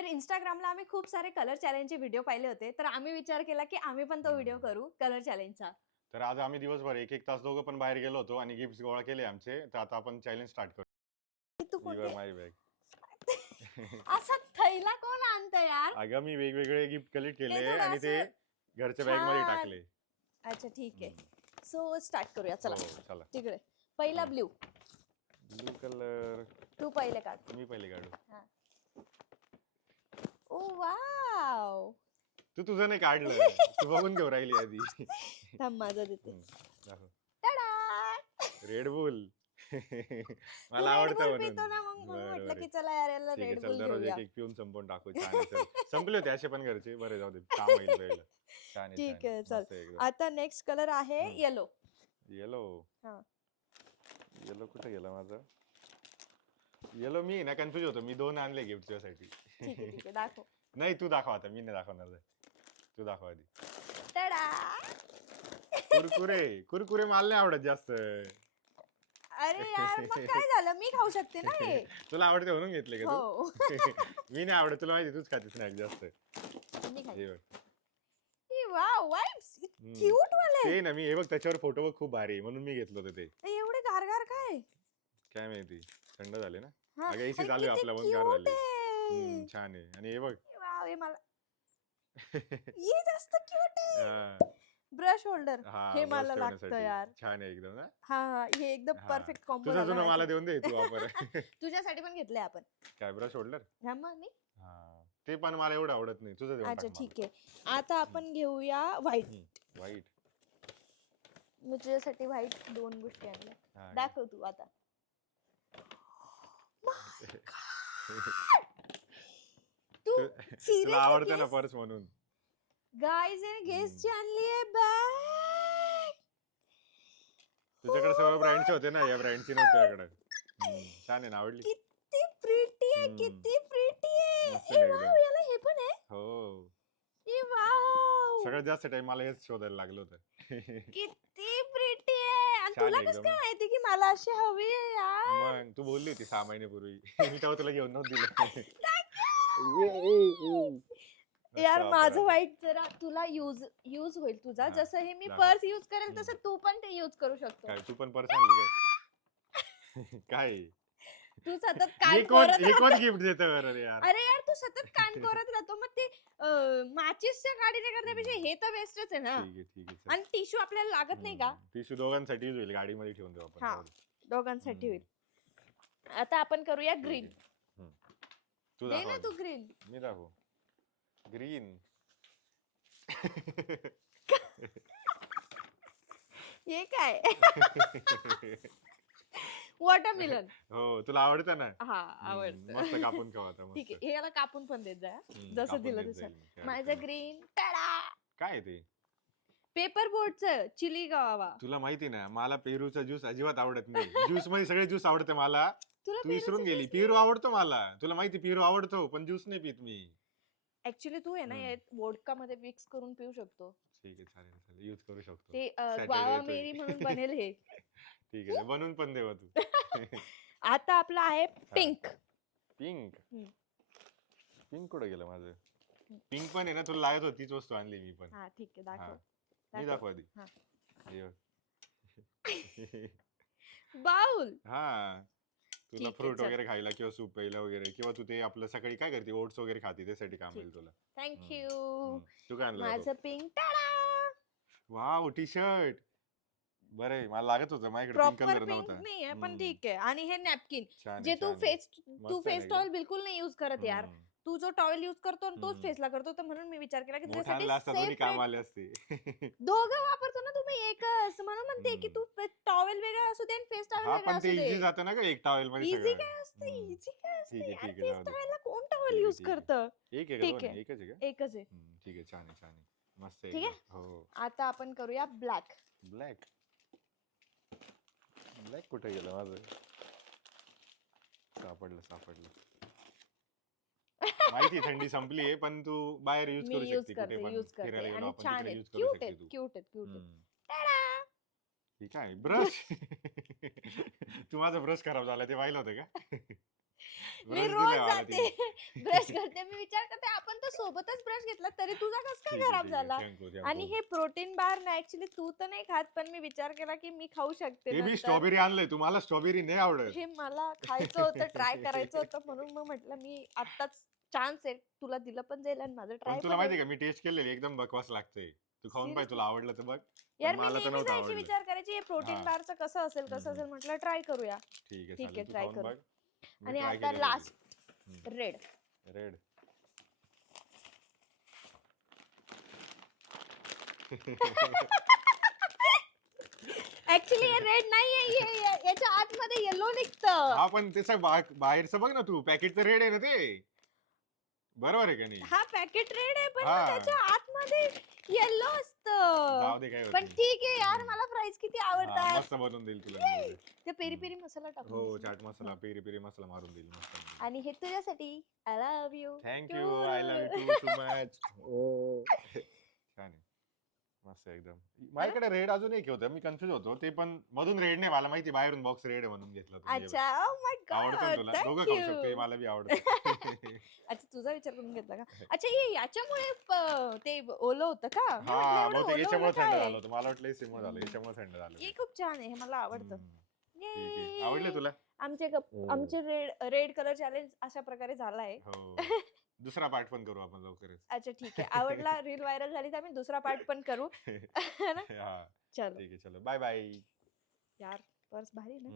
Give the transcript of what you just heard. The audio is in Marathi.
तर Instagramला आम्ही खूप सारे कलर चॅलेंजचे व्हिडिओ पाहिले होते. तर आम्ही विचार केला, की आम्ही पण तो व्हिडिओ करू कलर चॅलेंजचा. तर आज आम्ही दिवसभर 1-1 तास दोघं पण बाहेर गेलो होतो आणि गिफ्ट्स गोळा केले आमचे. तर आता आपण चॅलेंज स्टार्ट करू. तू युअर कुठे माय बॅग. असा थैला कोण आणतं यार? अगं मी वेगवेगळे गिफ्ट कलेक्ट ते केले थोडं आणि ते असं घरच्या बॅगमध्ये छान. टाकले. अच्छा ठीक आहे. हम्म. सो स्टार्ट करूया चला. हो, चला. तिकडे. पहिला ब्लू. Blue colour. तू पहिले काढ. मी पहिले काढू. हां. Oh wow! तू तुझं नाही काढलं. तू बघून घेऊ राहिली आधी. थांब माझं देते. दाखव. टाडा! Red boule. तू मला रेड आवडतं बुल म्हणून. पितो ना मग म्हणून बरं म्हटलं बरं की चला यार याला ठीक आहे, रेड चल बुल दररोज घेऊया. एक एक पिऊन संपवून टाकू. छान आहे, चल. संपले होते असे पण घरचे. बरे जाऊ दे. काम येईल पहिलं. छान आहे, छान ठीक आहे. आहे चल. मस्त आहे एकदम. आता नेक्स्ट कलर आहे येलो. येलो. हां. येलो कुठे गेला माझा? येलो मी ना कन्फ्युज होतो. मी 2 आणले गिफ्ट तुझ्यासाठी. ठीक आहे दाखव. नाही तू दाखव आता. मी नाही दाखवणार आहे. तू दाखव आधी. टाडा! कुरकुरे. कुरकुरे मला नाही आवडत जास्त. अरे यार मग काय झालं? मी खाऊ शकते ना हे. तुला आवडते म्हणून घेतले का तू? हो. मी नाही आवडत. तुला माहिती तूच खाते स्नॅक जास्त. मी खाईन. हे बघ. ए वॉव! वाइब्स हम्म. क्यूट वाले. ते ना मी हे बघ त्याच्यावर फोटो बघ खूप भारी आहे म्हणून मी घेतलं होतं ते. एवढे गारगार काय? काय माहिती थंड झाले ना. हां. अगं एसी अरे चालू आहे किती आपला म्हणून गार क्यूट झाले. आहे. छान आहे आणि हे बघ. वॉव! हे मला हे जास्त क्यूट आहे. हा ब्रश होल्डर हा हे ब्रश मला लागतं ठेवण्यासाठी यार. छान आहे एकदम ना. हां, हे एकदम हा परफेक्ट कॉम्बो तुझं झाला जुनं मला माझ्यासाठी. देऊन दे तू वापर. तुझ्यासाठी पण घेतलंय आपण. काय ब्रश होल्डर. हां मग मी. हा ते पण मला एवढं आवडत नाही. तुझं देऊन अच्छा टाक मला. ठीक आहे. आता आपण घेऊया व्हाईट. वाईट. मी तुझ्यासाठी व्हाईट 2 गोष्टी आणल्या. हा दाखव तू आता. तू तुला आवडतं ना पर्स म्हणून. गाईज ने गेसची आणली आहे बॅग. तुझ्याकडे सर्व ब्रँडचे होते ना या ब्रँडची नव्हती तुझ्याकडे. छान आहे ना आवडली. किती प्रिटी आहे, हम्म. किती प्रिटी आहे. मस्त ए आहे वाव एकदम. याला हे पण आहे. हो ए वाव सगळ्यात जास्त टाइम मला हेच शोधायला लागलं होतं. किती प्रिटी आहे. आणि छान तुला आहे कसं एकदम काय ना. माहिती की मला अशी हवी आहे यार. मग तू बोलली होती 6 महिन्यापूर्वी. मी तेव्हा तुला घेऊन नव्हतं दिलं. मस्त यार वापर माझं आता. वाईट जरा तुला यूज होईल तुझा. हा, जसं हे मी दाखव. पर्स यूज करेल तसं तू पण ते यूज करू शकतो. काय तू पण पर्स आणली काय? काय तू सतत हे कान कोण करत हे कोण राहतो. गिफ्ट देतं बरं रे यार. अरे यार तू सतत कान करत राहतो मग ते माचीसच्या गाडीने करण्यापेक्षा हे तर बेस्टच आहे ना. ठीक आहे चल. आणि टिश्यू आपल्याला लागत नाही का? टिश्यू दोघांसाठी यूज होईल गाडीमध्ये ठेवून देऊ आपण. हा जाऊ दे. दोघांसाठी होईल. आता आपण करूया ठीक ग्रीन. आहे. तू दे दाखव ना आधी. तू ग्रीन. मी दाखव. ग्रीन. हे काय? वॉटरमेलन. हो तुला आवडतं ना. हा आवडतं. मस्त कापून खाऊ आता ठीक मस्त. आहे हे याला कापून पण देत जा. जसं कापून दिलं देत तसं. जाईल मी, काय माझं अडचण नाही. ग्रीन टाडा. काय आहे ते? पेपर बोटचं चिली गावा. तुला माहिती ना मला पेरूचा ज्यूस अजिबात आवडत नाही. ज्यूस मध्ये सगळे ज्यूस आवडते मला. तुला तू विसरून गेली. पेरू आवडतो मला. तुला माहिती पेरू आवडतो पण ज्यूस नाही पित मी. ऍक्च्युली तू आहे ना हम्म. यात वोडका मध्ये मिक्स करून पिऊ शकतो. ठीक आहे चालेल चालेल यूज करू शकतो. ते Saturday ग्वावा येतोय. मेरी म्हणून बनेल हे. ठीक आहे बनवून पण देवा तू. आता आपला आहे पिंक. पिंक. हम्म. पिंक कुठे गेलं माझं? पिंक पण आहे ना तुला लागत होती तीच वस्तू आणली मी पण. हा ठीक आहे हा. दाखव. मी दाखव आधी. हा. हे बघ. बाउल. हा तुला ठीक आहे, फ्रूट चल. वगैरे खायला किंवा सूप प्यायला वगैरे किंवा तू ते आपलं सकाळी काय करते ओट्स वगैरे खाते त्यासाठी काम ठीक. येईल तुला. थँक्यू. तू काय आणलं माझं पिंक टाडा. Wow T shirt. बरं आहे मला लागत होतं माझ्याकडे पिंक प्रॉपर कलर पिंक नव्हता. नाहीये पण ठीक आहे. आणि हे नॅपकिन छान जे आहे तू छान आहे. तू मस्त आहे ना फेस टॉवेल एकदम. बिलकुल नाही यूज करत यार. हम्म. तू जो टॉवेल यूज करतो आणि तोच हम्म. फेसला करतो तर म्हणून मी विचार केला की मोठा तुझ्यासाठी आणला असता दोन्ही काम सेपरेट आले असते. दोघं वापरतो ना तुम्ही एकच. म्हणून म्हणते की तू टॉवेल वेगळा असू दे आणि फेस टॉवेल हा वेगळा पण ते असू इझी दे. जातं ना का एक टॉवेल मध्ये इझी सगळं. काय असते? इझी काय ठीक असते आहे यार? ठीक आहे फेस जाऊ दे. टॉवेलला कोण टॉवेल ठीक आहे यूज ठीक आहे. करतं? एक आहे का ठीक दोन आहे आहे. एकच आहे का? एकच आहे. ठीक आहे छान आहे छान आहे. मस्त आहे ठीक आहे. एकदम. हो आता आपण करूया ब्लॅक. ब्लॅक. ब्लॅक कुठे गेलं माझं? सापडलं. माहिती आहे थंडी संपली आहे पण तू बाहेर यूज मी करू यूज शकते कुठे करते पण यूज फिरायला करते गेलो आणि आपण छान तिकडे आहेत. यूज करू क्यूट शकते आहेत तू. क्यूट आहेत क्यूट आहेत. हम्म. टाडा. ठीक आहे ब्रश. तू माझा ब्रश खराब झाला ते पाहिलं होतं का? मी Brush रोज दिलाय मला जाते तिने. ब्रश करते. मी विचार करते आपण तर सोबतच ब्रश घेतला तरी तुझा कस काय ठीक आहे खराब ठीक आहे झाला. थँक्यू आणि थँक्यू. हे प्रोटीन बार ना ऍक्च्युली तू तर नाही खात पण मी विचार केला की मी खाऊ शकते ते मी नंतर. स्ट्रॉबेरी आणलंय तुम्हाला स्ट्रॉबेरी नाही आवडत. हे मला खायचं होतं, ट्राय करायचं होतं म्हणून मग म्हटलं मी आत्ताच चान्स आहे. तुला दिलं पण जाईल आणि माझं पण ट्राय तुला पण माहितीये होईल. का मी टेस्ट केलेली एकदम बकवास लागतंय. तू खाऊन पाहिजे सिरियसली? तुला आवडलं तर बघ. पण यार मी मला तर नेहमी नव्हतं जायची आवडलं. विचार करायची हे प्रोटीन हा बारचं कसं असेल कसं असेल म्हटलं ट्राय करूया. ठीक आहे ठीक आहे चालेल तू ट्राय खाऊन करू. बघ. मी आणि ट्राय आता केलेली आहे ती. Last red. रेड. ऍक्च्युली हे रेड नाहीये याच्या आतमध्ये येलो निघतं. हा पण त्याचं बाहेरचं बघ ना तू पॅकेटचं रेड आहे ना ते. बरोबर आहे का नाही? हा पॅकेट रेड आहे पण मग हा. त्याच्या आतमध्ये येलो असतं. जाऊ दे काय होत पण नाही. ठीक आहे यार मला फ्राईज किती हा, आवडतात. मस्त बनवून देईल तुला मी उद्या. ते पेरी पेरी मसाला टाकून हो देशील? चाट मसाला पेरी पेरी मसाला मारून देईल मस्त. आणि हे तुझ्यासाठी I love you. Thank you I love you too much. ओ छान आहे. मस्त एकदम. माझ्याकडे रेड अजून एक होतं मी कन्फ्युज होतो ते पण मधून रेड नाही मला माहिती बाहेरून बॉक्स रेड आहे म्हणून घेतला तो. अच्छा ओ माय आवडतो ना गॉड तुला? थँक दोघं खाऊ शकतो हे यू. मला बी आवडतं. अच्छा तुझा विचार करून घेतला का? अच्छा हे याच्यामुळे ते ओलं होतं का? मी म्हटलं हा एवढं बहुतेक ओलं याच्यामुळे ओलं थंड काय झालं आहे? होतं मला वाटलं सिमो झालं याच्यामुळे थंड झालं हे ते. खूप छान आहे हे मला आवडतं. हम्म, ठीक आहे Yay! आवडले तुला? आमचे रेड कलर चॅलेंज अशा प्रकारे झाला आहे. हो दुसरा पार्ट पण करू आपण लवकरच. अच्छा ठीक आहे. आवडला रील व्हायरल झाली तर आम्ही दुसरा पार्ट पण करू. है ना? हा चलो. ठीक आहे चलो बाय बाय. यार पर्स भारी ना.